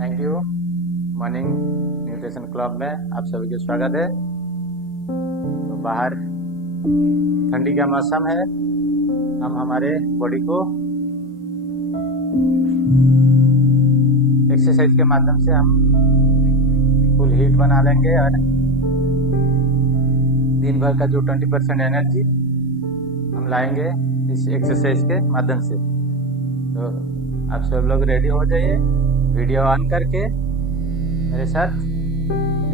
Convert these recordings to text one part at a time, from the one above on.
Thank you. Morning nutrition club में आप सभी का स्वागत है। तो बाहर ठंडी का मौसम है, हम हमारे बॉडी को एक्सरसाइज के माध्यम से हम फुल हीट बना लेंगे और दिन भर का जो 20% एनर्जी हम लाएंगे इस एक्सरसाइज के माध्यम से। तो आप सब लोग रेडी हो जाइए, वीडियो ऑन करके मेरे साथ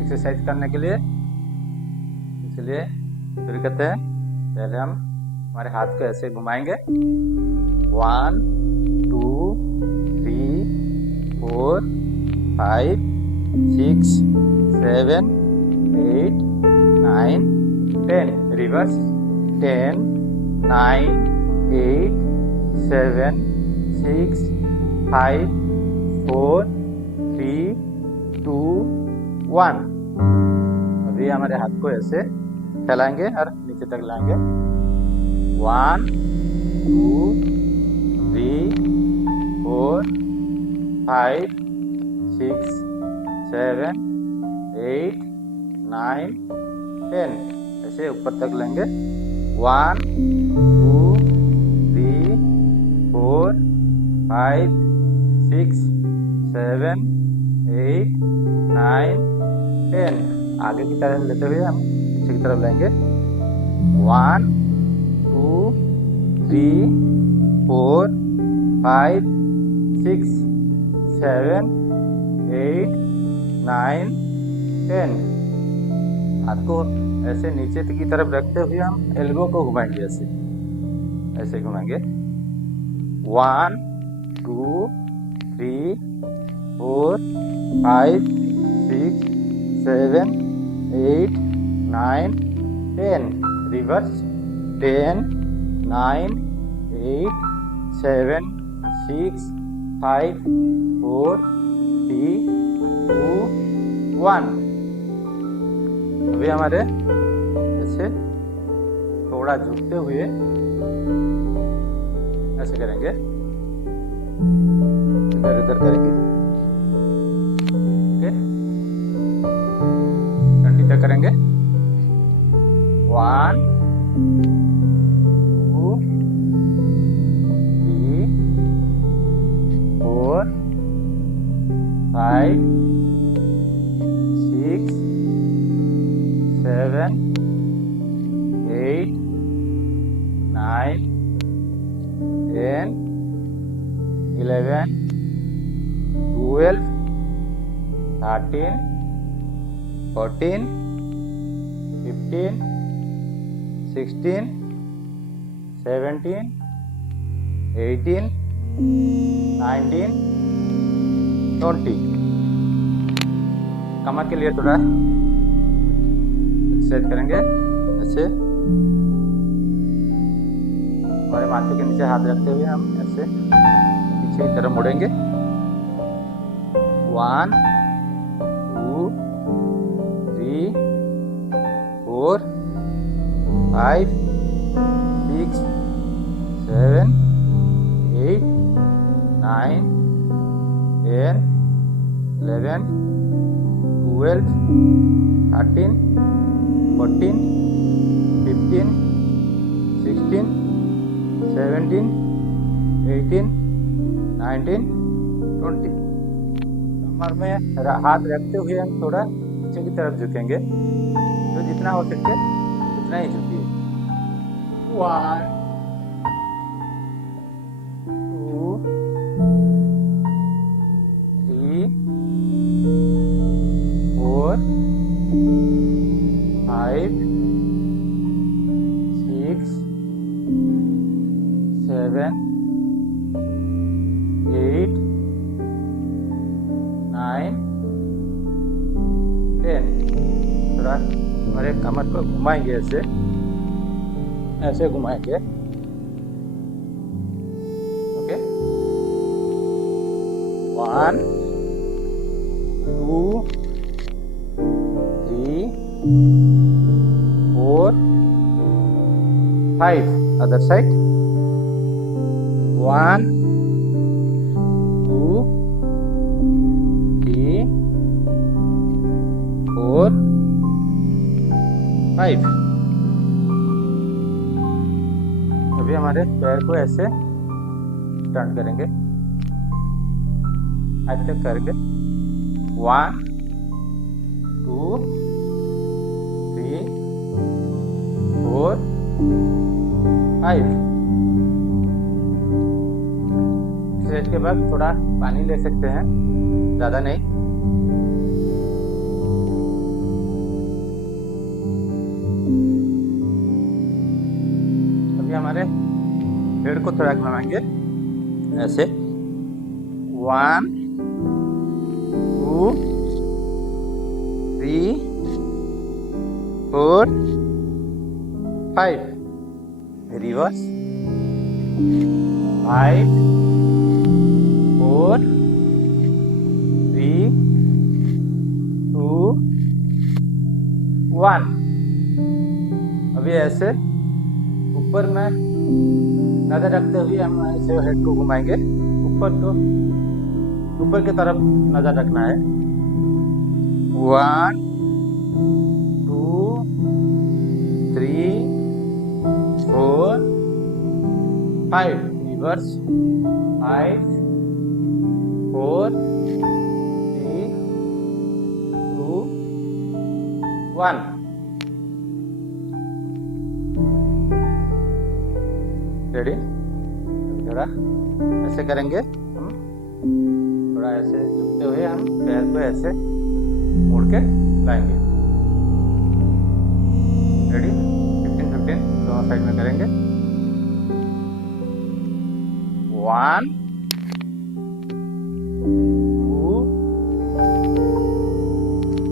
एक्सरसाइज करने के लिए। इसलिए शुरू करते हैं। पहले हम हमारे हाथ को ऐसे घुमाएंगे, 1 2 3 4 5 6 7 8 9 10। रिवर्स 10 9 8 7 6 5 4 3 2 1। अभी हमारे हाथ को ऐसे फैलाएंगे और नीचे तक लाएंगे। 1 2 3 4 5 6 7 8 9 10। ऐसे ऊपर तक लेंगे। 1 2 3 4 5 6 7 8 9 10। आगे की तरफ लेते हुए हम पीछे की तरफ लेंगे। 1 2 3 4 5 6 7 8 9 10। हाथ को ऐसे नीचे की तरफ रखते हुए हम एल्बो को घुमाएंगे, ऐसे घुमाएंगे। 1 2 3 4 5 6 7 8 9 10। रिवर्स 10 9 8 7 6 5 4 3 2 1। अभी हमारे ऐसे थोड़ा झुकते हुए ऐसे करेंगे, इधर उधर करेंगे। ओके, कंटिन्यू करेंगे। 1 2 3 4 5 6 7 8 9 10 11 12 13 14 15 16 17 18 19 20। कमर के लिए थोड़ा एक्सरसाइज करेंगे। ऐसे हमारे माथे के नीचे हाथ रखते हुए हम ऐसे पीछे की तरफ मुड़ेंगे। 1 2 3 4 5 6 7 8 9 10 11 12 13 14 15 16 17 18 19 20। कमर में हाथ रखते हुए हम थोड़ा पीछे की तरफ झुकेंगे, तो जितना हो सके उतना ही झुकिए। 1 2 3 4 5 6 7 8 9 10। थोड़ा हमारे कमर को घुमाएंगे, ऐसे घुमाएंगे। ओके, 1 2 3 4 5। Other side. 1 2 5। अभी हमारे पैर को ऐसे टर्न करेंगे, ऐसे करके 1 2 3 4 5। स्ट्रेच के बाद थोड़ा पानी ले सकते हैं, ज़्यादा नहीं। अभी हमारे हेड को थोड़ा घुमाएंगे ऐसे 1 2 3 4 5। रिवर्स 5 4 3 2 1। अभी ऐसे ऊपर में नजर रखते हुए हम ऐसे हेड को घुमाएंगे, ऊपर की तरफ नजर रखना है। 1 2 3 4 5। रिवर्स 5 4 3 2 1। रेडी? थोड़ा ऐसे करेंगे हम, थोड़ा ऐसे झुकते हुए हम पैर को ऐसे मोड़ के लाएंगे। रेडी? 15-15 दोनों साइड में करेंगे। 1 2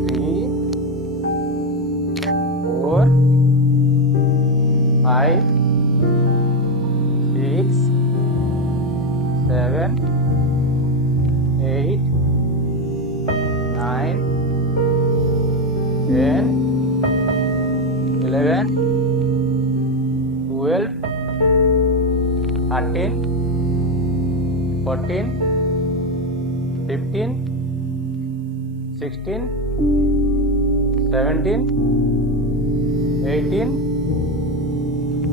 3 4 5 6 7 8 9 10 11 12 13 14 15 16 17 18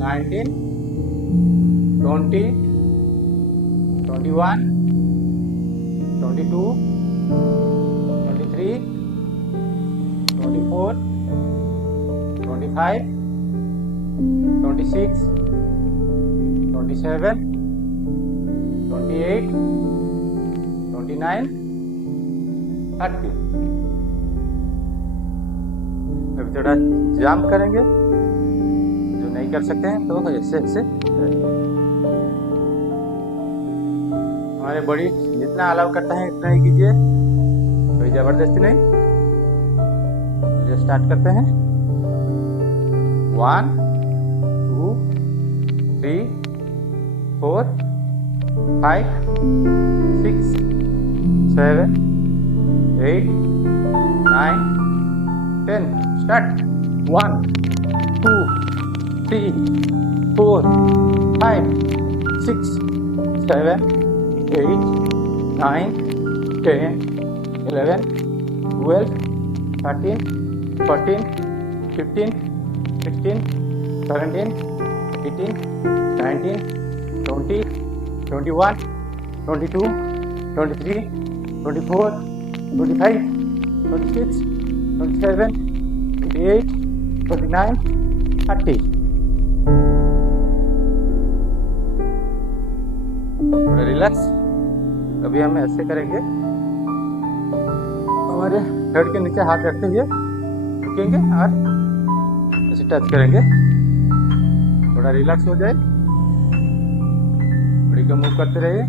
19 20 21 22 23 24 25 26 27 28 29 30। अभी थोड़ा जंप करेंगे, जो नहीं कर सकते हैं तो ऐसे ऐसे हमारे बॉडी जितना अलाउ करता है इतना ही कीजिए, कोई जबरदस्ती नहीं। चलिए स्टार्ट करते हैं। 1 2 3 4 5 6 7 8 9 10। स्टार्ट। 1 2 3 4 5 6 7 8 9 10 11 12 13 14 15 16 17 18 19 20 21 22 23 24 25 26 27 28 29 30। थोड़ा रिलैक्स। अभी हम ऐसे करेंगे, हमारे हेड के नीचे हाथ रखते हुए रुकेंगे और ऐसे टच करेंगे, थोड़ा रिलैक्स हो जाए। बॉडी को मूव करते रहिए।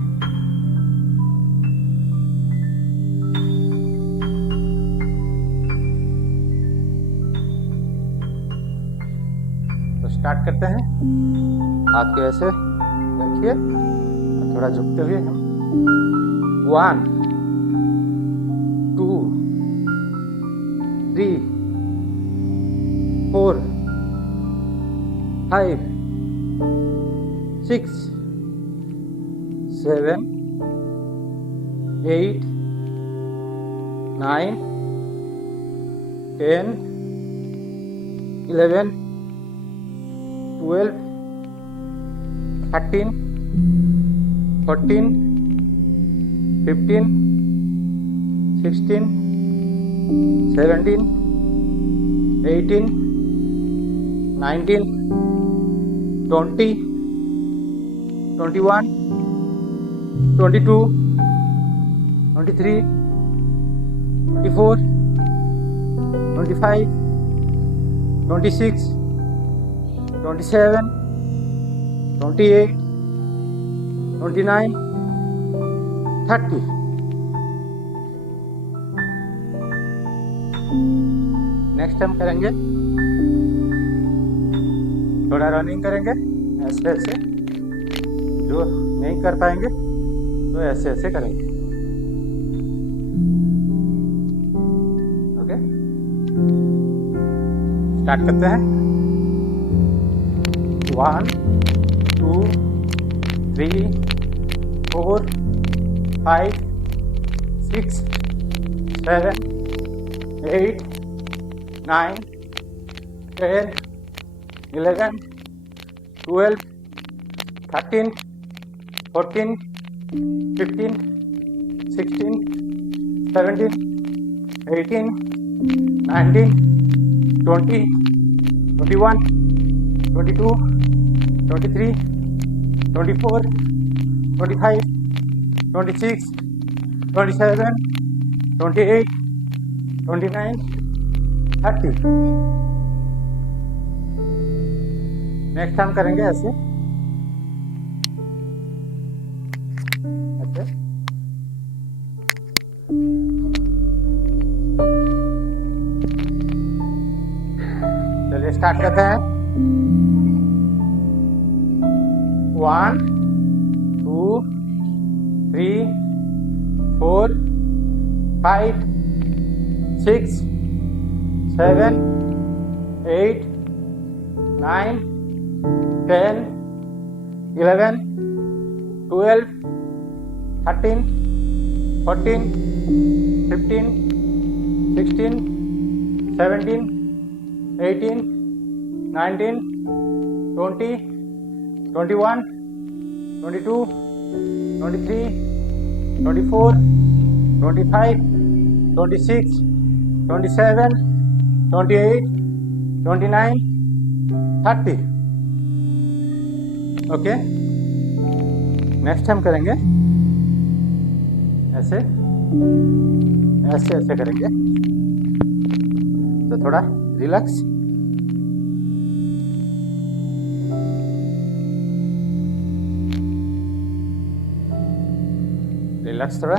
तो स्टार्ट करते हैं। हाथ को ऐसे रखिए, थोड़ा झुकते हुए हम 1 2 3 4 5 6 7 8 9 10 11, 12, 13, 14, 15, 16, 17, 18, 19, 20, 21, 22, 23, 24, 25, 26, 27, 28, 29, 30. नेक्स्ट हम करेंगे, थोड़ा रनिंग करेंगे ऐसे ऐसे, जो नहीं कर पाएंगे तो ऐसे ऐसे करेंगे। ओके, स्टार्ट करते हैं। 1, 2, 3, 4, 5, 6, 7, 8, 9, 10, 11, 12, 13, 14, 15, 16, 17, 18, 19, 20, 21, 22, 23, 24, 25, 26, 27, 28, 29, 30. नेक्स्ट हम करेंगे ऐसे ऐसे। चलिए स्टार्ट करते हैं। 1, 2, 3, 4, 5, 6, 7, 8, 9, 10, 11, 12, 13, 14, 15, 16, 17, 18, 19, 20, 21, 22, 23, 24, 25, 26, 27, 28, 29, 30. ओके, नेक्स्ट हम करेंगे ऐसे ऐसे ऐसे करेंगे, तो थोड़ा रिलैक्स। रिलैक्स थोड़ा।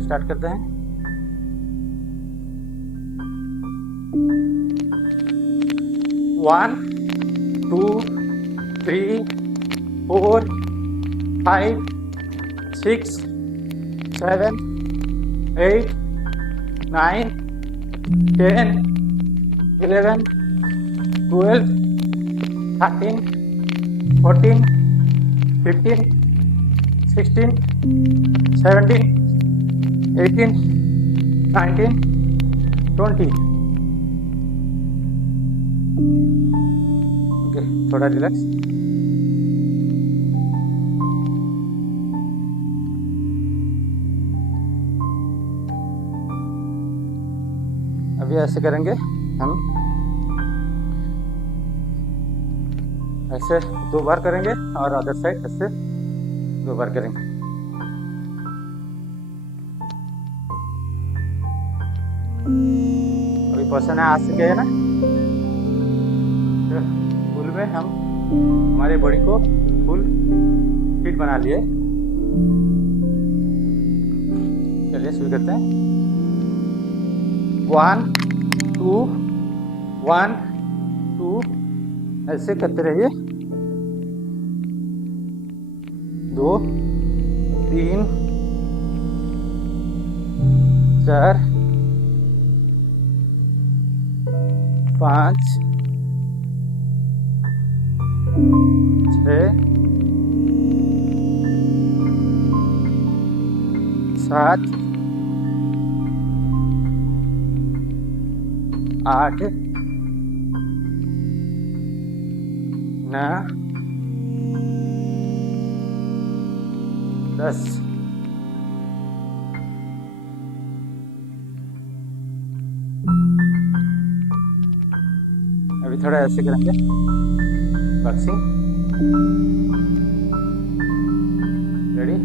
स्टार्ट करते हैं। 1, 2, 3, 4, 5, 6, 7, 8, 9, 10, 11, 12, 13, 14, 15, 16, 17, 18, 19, 20. ओके, थोड़ा रिलैक्स। अभी ऐसे करेंगे हम, ऐसे 2 बार करेंगे और अदर साइड ऐसे 2 बार करेंगे। अभी पसीना आ सके है ना, तो फुल में हम हमारे बॉडी को फुल फिट बना लिए। चलिए शुरू करते हैं। 1, 2, 1, 2 ऐसे करते रहिए। 2, 3, 4, 5, 6 7 8 9 10। अभी थोड़ा ऐसे करेंगे बॉक्सिंग। रेडी,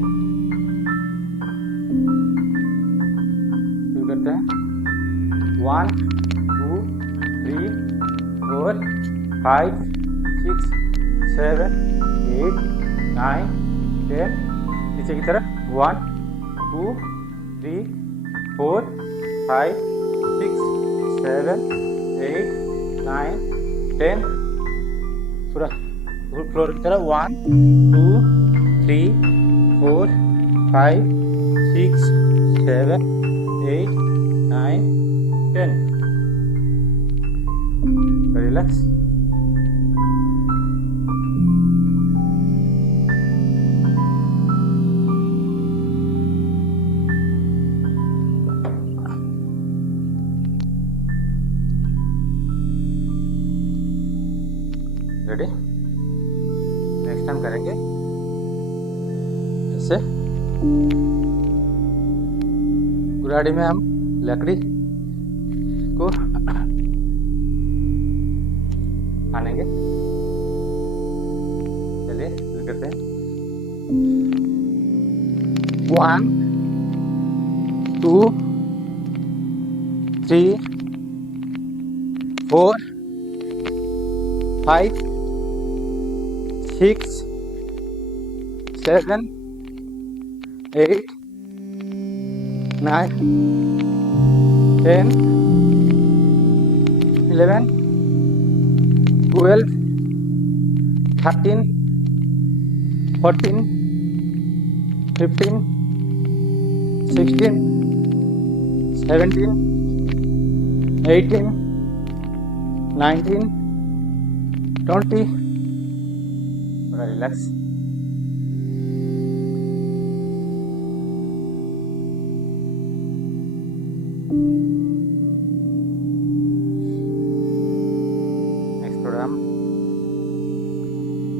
शुरू करते हैं। 1 2 3 4 5 6 7 8 9 10। नीचे की तरफ 1 2 3 4 5 6 7 8 9 10। पूरा फ्लोर की तरफ 1 2 3 4 5 6 7 8 9 10। रिलैक्स। रेडी, नेक्स्ट टाइम करेंगे ऐसे। कुल्हाड़ी में हम लकड़ी को आनेंगे। चलिए शुरू करते हैं। 1 2 3 4 5 6 7 8 9 10 11 12 13 14 15 16 17 18 19 20। थोड़ा रिलैक्स। नेक्स्ट थोड़ा हम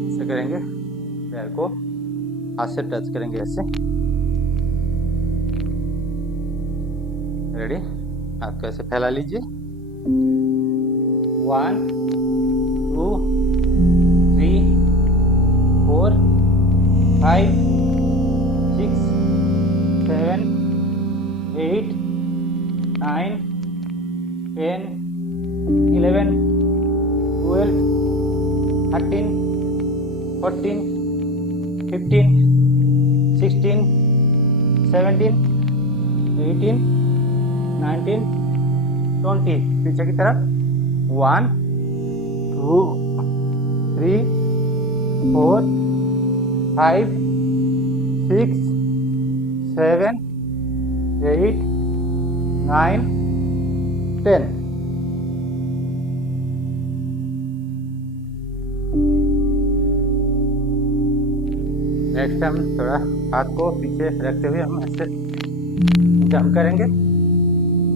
ऐसे करेंगे, पैर को हाथ से टच करेंगे ऐसे। रेडी, हाथ को ऐसे फैला लीजिए। 1 2 3 4 5 6 7 8 9 10 11 12 13 14 15 16 17 18 19 20। पीछे की तरफ 1 2 3 4 5 6 7 8 9 10। नेक्स्ट टाइम थोड़ा हाथ को पीछे रखते हुए हम ऐसे जंप करेंगे।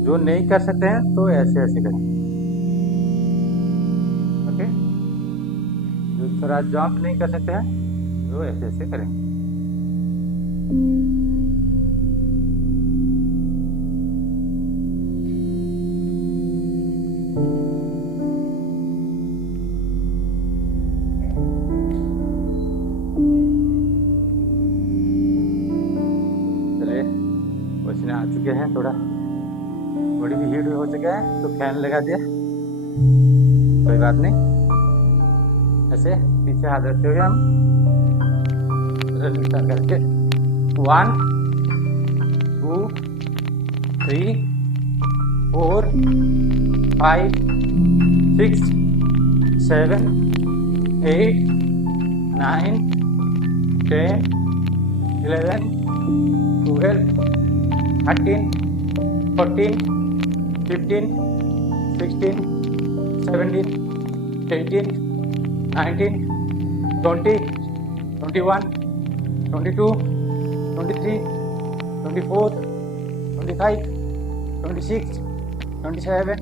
जो नहीं कर सकते हैं तो ऐसे ऐसे करेंगे। ओके, जो थोड़ा जंप नहीं कर सकते हैं वो ऐसे ऐसे करेंगे। चलिए, पसीने आ चुके हैं, थोड़ा बॉडी भी हीट हो चुका है तो फैन लगा दिया। कोई बात नहीं, ऐसे पीछे हाथ रखते हुए हम रनिंग स्टार्ट करके 1 2 3 4 5 6 7 8 9 10 11 12 13 14 15 16 17 18 19 20, 21, 22, 23, 24, 25, 26, 27,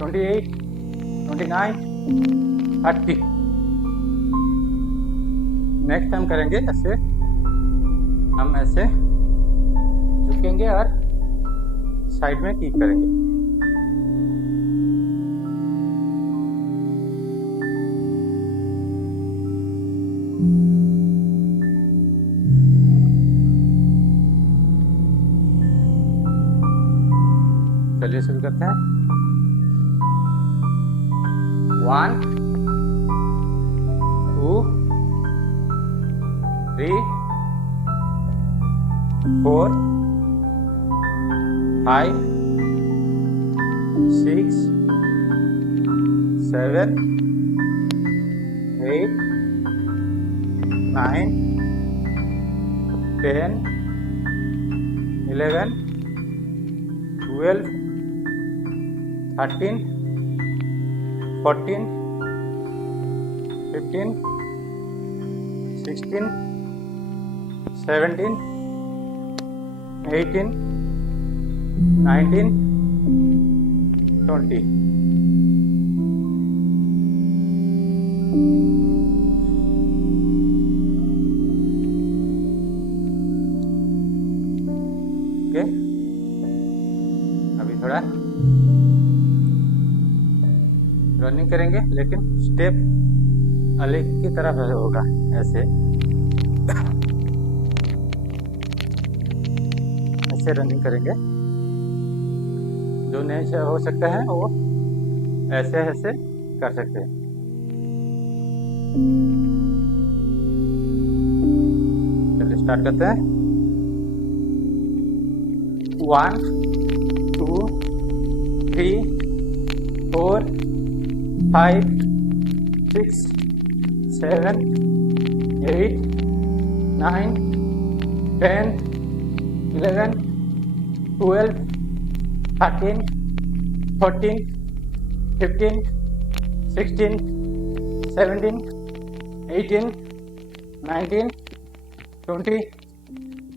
28, 29, 30. नेक्स्ट हम करेंगे ऐसे, हम ऐसे झुकेंगे और साइड में कीप करेंगे. चलिए शुरू करते हैं. 1, 2, 3, 4, 5, 6, 7, 8, 9, 10, 11, 12, 13, 14, 15, 16, 17, 18, 19, 20. ओके, अभी थोड़ा रनिंग करेंगे, लेकिन स्टेप अलग की तरफ होगा. ऐसे ऐसे रनिंग करेंगे. जो नहीं हो सकता है वो ऐसे ऐसे कर सकते हैं. चलिए स्टार्ट करते हैं. 1, 2, 3, 4, 5, 6, 7, 8, 9, 10, 11, 12, 13, 14, 15, 16, 17, 18, 19, 20,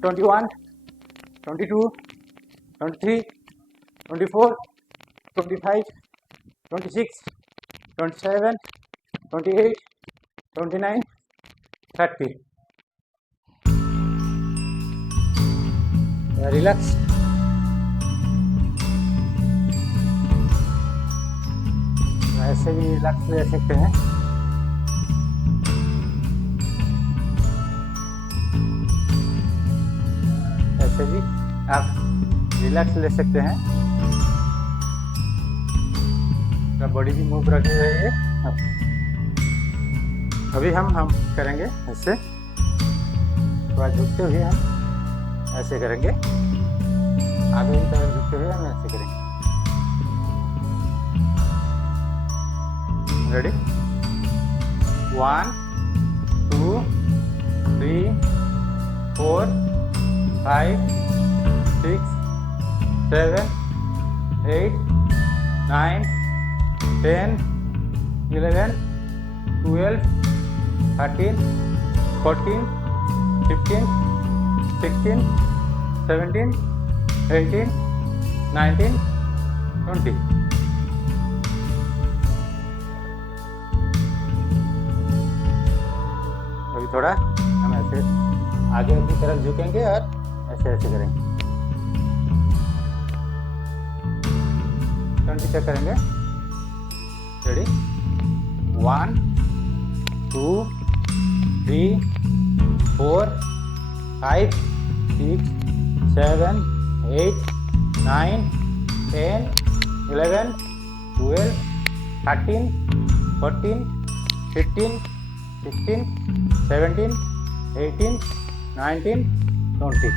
21, 22, 23, 24, 25, 26, 27, 28, 29, 30. रिलैक्स. ऐसे भी रिलैक्स ले सकते हैं. ऐसे भी आप रिलैक्स ले सकते हैं. बॉडी भी मूव रखी रहेगी. अभी हम करेंगे ऐसे, थोड़ा झुकते हुए हम ऐसे करेंगे. आगे की तरफ झुकते हुए हम ऐसे करेंगे. रेडी? 1, 2, 3, 4, 5, 6, 7, 8, 9, 10, 11, 12, 13, 14, 15, 16, 17, 18, 19, 20. अभी थोड़ा हम ऐसे आगे की तरफ झुकेंगे और ऐसे ऐसे करेंगे. 20 तक करेंगे. रेडी? 1, 2, 3, 4, 5, 6, 7, 8, 9, 10, 11, 12, 13, 14, 15, 16, 17, 18, 19, 20.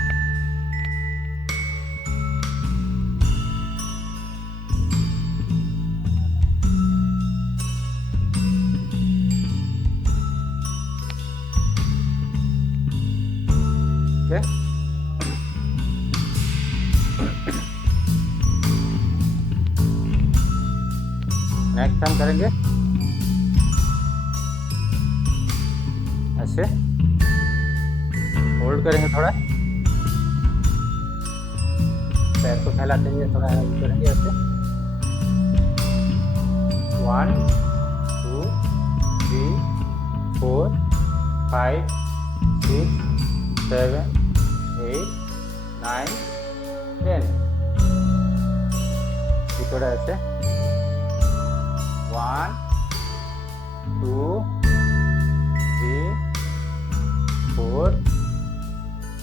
Okay. नेक्स्ट हम करेंगे ऐसे होल्ड करेंगे, थोड़ा पैर को फैलाते हुए थोड़ा होल्ड करेंगे ऐसे। 1 2 3 4 5 6 7 8 9 10। ये थोड़ा ऐसे 1 2 3 4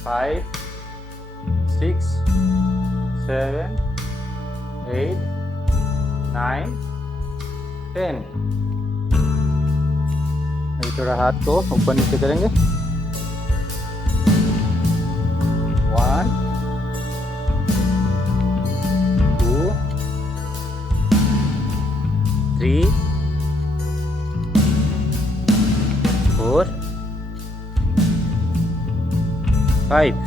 5 6 7 8 9 10। थोड़ा हाथ को ऊपर नीचे करेंगे। 1 2 3 4 5।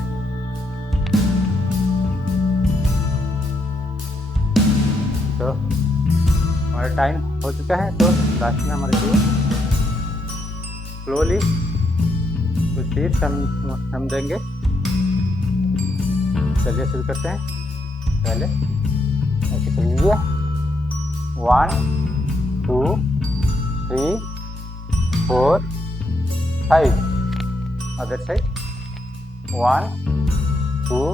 तो हमारा टाइम हो चुका है, तो लास्ट में हमारे लिए स्लोली कुछ टिप्स हम देंगे। चलिए शुरू करते हैं। पहले ऐसे कर लीजिए 1 2 3 4 5। Other side 1 2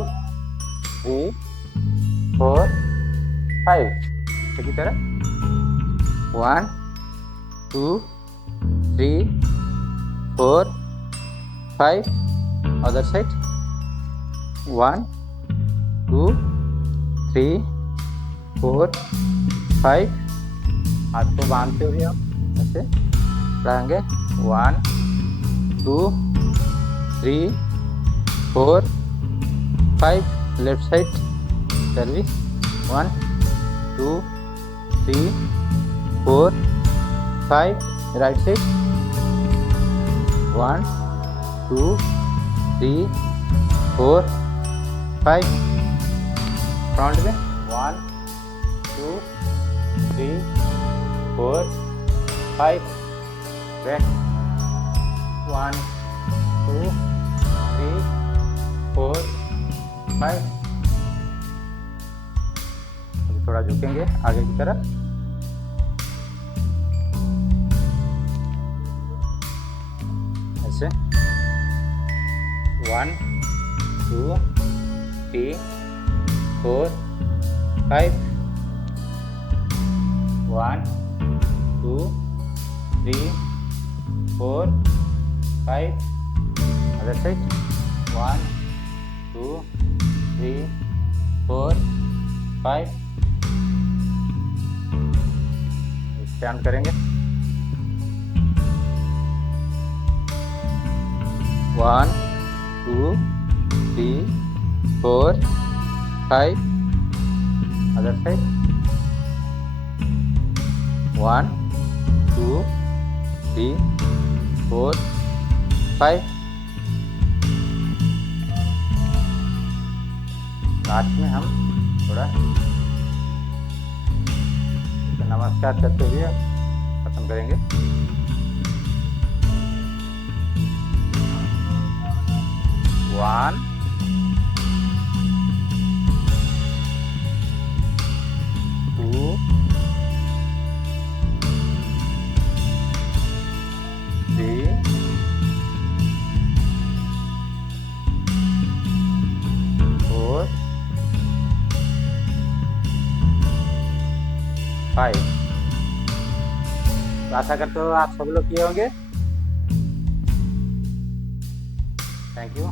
3 4 5। की तरह 1 2 3 4 5। Other side 1 2 3 4 5। हाथ को बांधते हुए हम ऐसे रहेंगे। 1 2 3 4 5। Left side service 1 2 3 4 5। Right side 1 2 3 4 5। Front में 1 2 3 4 5। बैक 1 2 3 4 5। थोड़ा झुकेंगे आगे की तरफ। ऐसे 1 2 3 4 5। 1 2 3 4 5। Other side 1 2 3 4 5। स्टैंड करेंगे। 1 2 3 4 5। Other side 1 2 3 4 5। लास्ट में हम थोड़ा नमस्कार करते हुए खत्म करेंगे। 1 2 3 4 5। आशा करते हो आप सब लोग किए होंगे। Thank you.